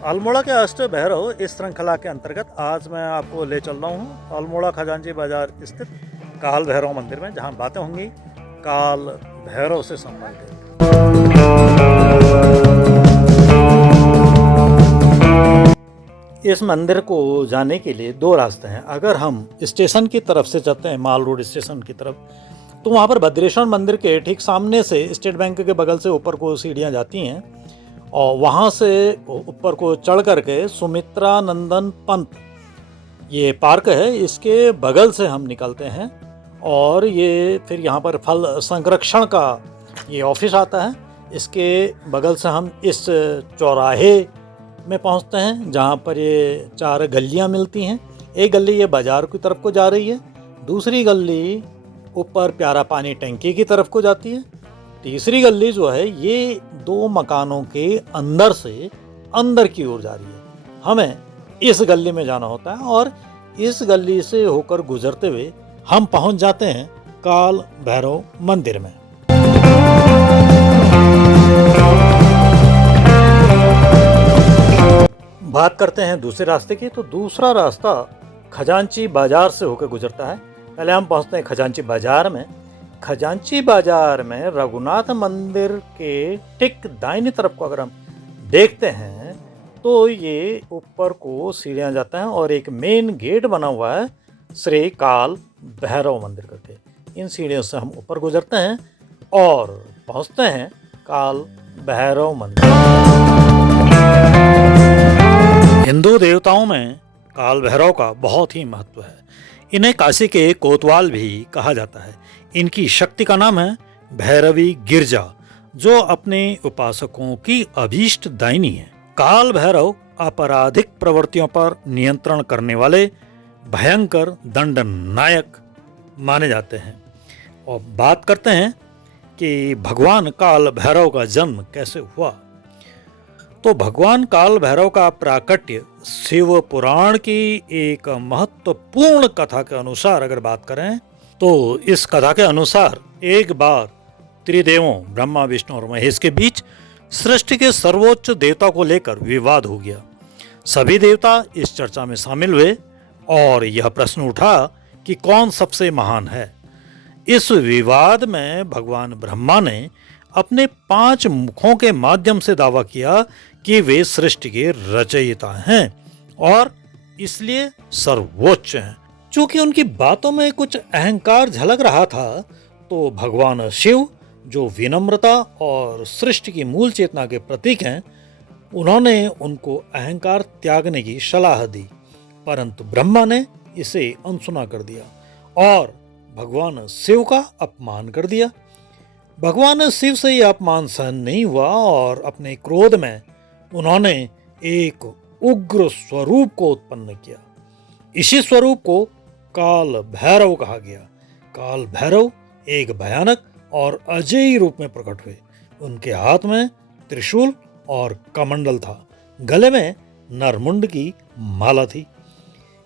अल्मोड़ा के अष्ट भैरव इस श्रृंखला के अंतर्गत आज मैं आपको ले चल रहा हूँ अल्मोड़ा खजांची बाजार स्थित काल भैरव मंदिर में, जहाँ बातें होंगी काल भैरव से संबंधित। इस मंदिर को जाने के लिए दो रास्ते हैं। अगर हम स्टेशन की तरफ से चलते हैं, माल रोड स्टेशन की तरफ, तो वहाँ पर भद्रेश्वर मंदिर के ठीक सामने से स्टेट बैंक के बगल से ऊपर को सीढ़ियाँ जाती हैं और वहाँ से ऊपर को चढ़ करके सुमित्रा नंदन पंत ये पार्क है, इसके बगल से हम निकलते हैं और ये फिर यहाँ पर फल संरक्षण का ये ऑफिस आता है। इसके बगल से हम इस चौराहे में पहुँचते हैं जहाँ पर ये चार गलियाँ मिलती हैं। एक गली ये बाजार की तरफ को जा रही है, दूसरी गली ऊपर प्यारा पानी टंकी की तरफ को जाती है, तीसरी गली जो है ये दो मकानों के अंदर से अंदर की ओर जा रही है। हमें इस गली में जाना होता है और इस गली से होकर गुजरते हुए हम पहुंच जाते हैं काल भैरव मंदिर में। बात करते हैं दूसरे रास्ते की, तो दूसरा रास्ता खजांची बाजार से होकर गुजरता है। पहले हम पहुंचते हैं खजांची बाजार में। खजांची बाजार में रघुनाथ मंदिर के ठीक दाहिनी तरफ को अगर हम देखते हैं तो ये ऊपर को सीढ़ियाँ जाता है और एक मेन गेट बना हुआ है श्री काल भैरव मंदिर करके। इन सीढ़ियों से हम ऊपर गुजरते हैं और पहुंचते हैं काल भैरव मंदिर। हिंदू देवताओं में काल भैरव का बहुत ही महत्व है। इन्हें काशी के कोतवाल भी कहा जाता है। इनकी शक्ति का नाम है भैरवी गिरजा, जो अपने उपासकों की अभीष्ट दायिनी है। काल भैरव आपराधिक प्रवृत्तियों पर नियंत्रण करने वाले भयंकर दंड नायक माने जाते हैं। और बात करते हैं कि भगवान काल भैरव का जन्म कैसे हुआ। तो भगवान काल भैरव का प्राकट्य शिव पुराण की एक महत्वपूर्ण कथा के अनुसार अगर बात करें तो इस कथा के अनुसार एक बार त्रिदेवों ब्रह्मा विष्णु और महेश के बीच सृष्टि के सर्वोच्च देवता को लेकर विवाद हो गया। सभी देवता इस चर्चा में शामिल हुए और यह प्रश्न उठा कि कौन सबसे महान है। इस विवाद में भगवान ब्रह्मा ने अपने 5 मुखों के माध्यम से दावा किया कि वे सृष्टि के रचयिता हैं और इसलिए सर्वोच्च हैं। चूंकि उनकी बातों में कुछ अहंकार झलक रहा था, तो भगवान शिव, जो विनम्रता और सृष्टि की मूल चेतना के प्रतीक हैं, उन्होंने उनको अहंकार त्यागने की सलाह दी, परंतु ब्रह्मा ने इसे अनसुना कर दिया और भगवान शिव का अपमान कर दिया। भगवान शिव से यह अपमान सहन नहीं हुआ और अपने क्रोध में उन्होंने एक उग्र स्वरूप को उत्पन्न किया। इसी स्वरूप को काल भैरव कहा गया। काल भैरव एक भयानक और अजेय रूप में प्रकट हुए। उनके हाथ में त्रिशूल और कमंडल था, गले में नरमुंड की माला थी।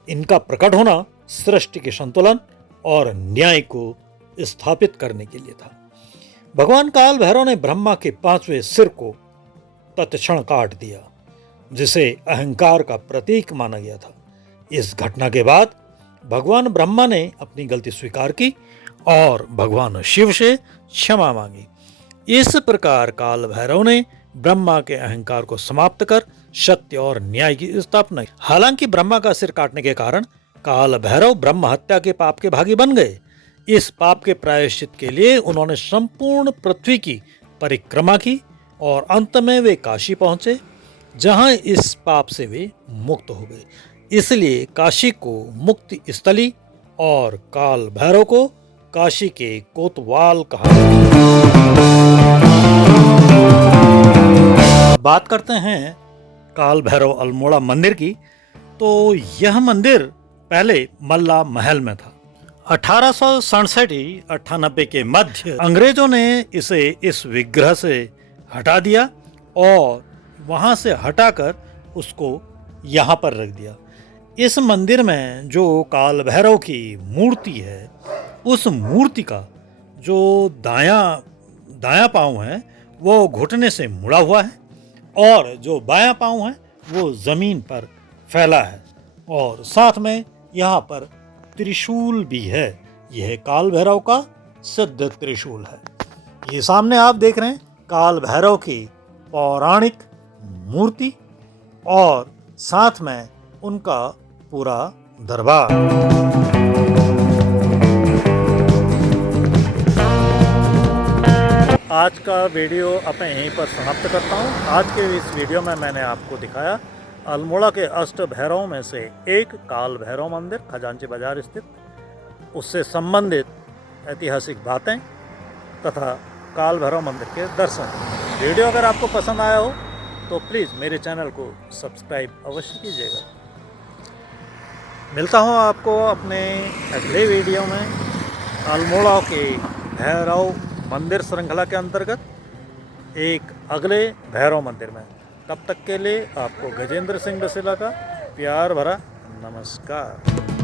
इनका प्रकट होना सृष्टि के संतुलन और न्याय को स्थापित करने के लिए था। भगवान काल भैरव ने ब्रह्मा के 5वें सिर को तत्क्षण काट दिया, जिसे अहंकार का प्रतीक माना गया था। इस घटना के बाद भगवान ब्रह्मा ने अपनी गलती स्वीकार की और भगवान शिव से क्षमा मांगी। इस प्रकार काल भैरव ने ब्रह्मा के अहंकार को समाप्त कर सत्य और न्याय की स्थापना की। हालांकि ब्रह्मा का सिर काटने के कारण काल भैरव ब्रह्म हत्या के पाप के भागी बन गए। इस पाप के प्रायश्चित के लिए उन्होंने संपूर्ण पृथ्वी की परिक्रमा की और अंत में वे काशी पहुंचे, जहां इस पाप से वे मुक्त हो गए। इसलिए काशी को मुक्ति स्थली और काल भैरव को काशी के कोतवाल कहा। बात करते हैं काल भैरव अल्मोड़ा मंदिर की। तो यह मंदिर पहले मल्ला महल में था। 1867-98 के मध्य अंग्रेजों ने इसे इस विग्रह से हटा दिया और वहां से हटाकर उसको यहाँ पर रख दिया। इस मंदिर में जो काल भैरव की मूर्ति है, उस मूर्ति का जो दायां पांव है वो घुटने से मुड़ा हुआ है और जो बायां पांव है वो ज़मीन पर फैला है और साथ में यहाँ पर त्रिशूल भी है। यह काल भैरव का सिद्ध त्रिशूल है। ये सामने आप देख रहे हैं काल भैरव की पौराणिक मूर्ति और साथ में उनका पूरा दरबार। आज का वीडियो अब मैं यहीं पर समाप्त करता हूँ। आज के इस वीडियो में मैंने आपको दिखाया अल्मोड़ा के अष्ट भैरवों में से एक काल भैरव मंदिर खजांची बाजार स्थित, उससे संबंधित ऐतिहासिक बातें तथा काल भैरव मंदिर के दर्शन। वीडियो अगर आपको पसंद आया हो तो प्लीज़ मेरे चैनल को सब्सक्राइब अवश्य कीजिएगा। मिलता हूँ आपको अपने अगले वीडियो में अल्मोड़ा के भैरव मंदिर श्रृंखला के अंतर्गत एक अगले भैरव मंदिर में। तब तक के लिए आपको गजेंद्र सिंह बसेला का प्यार भरा नमस्कार।